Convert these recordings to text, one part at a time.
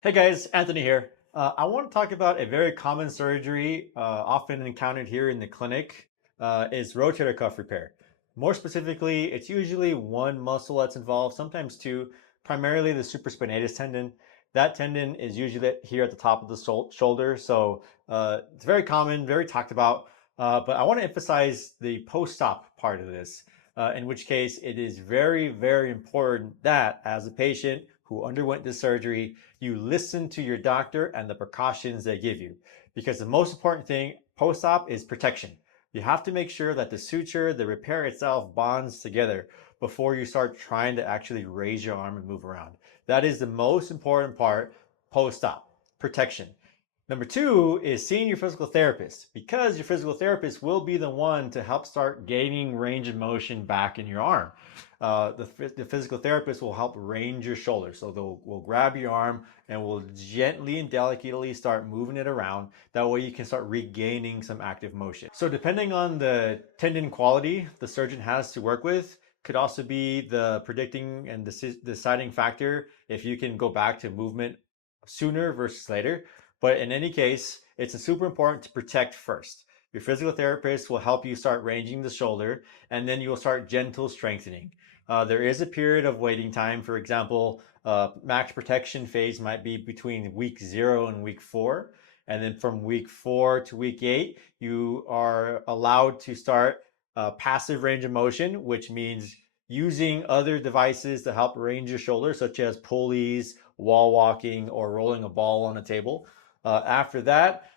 Hey guys, Anthony here. I want to talk about a very common surgery often encountered here in the clinic is rotator cuff repair. More specifically, it's usually one muscle that's involved, sometimes two, primarily the supraspinatus tendon. That tendon is usually here at the top of the shoulder, so it's very common, very talked about. But I want to emphasize the post-op part of this, in which case it is very, very important that as a patient who underwent this surgery, you listen to your doctor and the precautions they give you. Because the most important thing post-op is protection. You have to make sure that the suture, the repair itself bonds together before you start trying to actually raise your arm and move around. That is the most important part post-op, protection. Number two is seeing your physical therapist, because your physical therapist will be the one to help start gaining range of motion back in your arm. The physical therapist will help range your shoulder. So will grab your arm and will gently and delicately start moving it around. That way you can start regaining some active motion. So depending on the tendon quality the surgeon has to work with, could also be the predicting and deciding factor if you can go back to movement sooner versus later. But in any case, it's super important to protect first. Your physical therapist will help you start ranging the shoulder, and then you will start gentle strengthening. There is a period of waiting time. For example, max protection phase might be between week 0 and week 4. And then from week 4 to week 8, you are allowed to start passive range of motion, which means using other devices to help range your shoulder, such as pulleys, wall walking, or rolling a ball on a table. After that,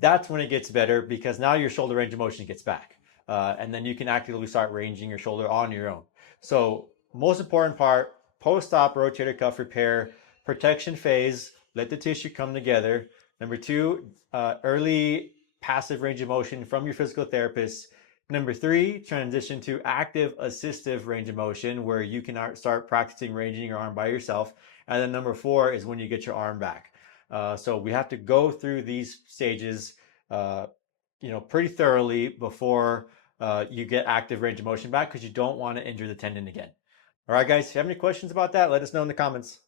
that's when it gets better because now your shoulder range of motion gets back. And then you can actively start ranging your shoulder on your own. So most important part, post-op rotator cuff repair, protection phase, let the tissue come together. Number two, early passive range of motion from your physical therapist. Number three, transition to active assistive range of motion where you can start practicing ranging your arm by yourself. And then number four is when you get your arm back. So we have to go through these stages, pretty thoroughly before you get active range of motion back because you don't want to injure the tendon again. All right, guys, if you have any questions about that, let us know in the comments.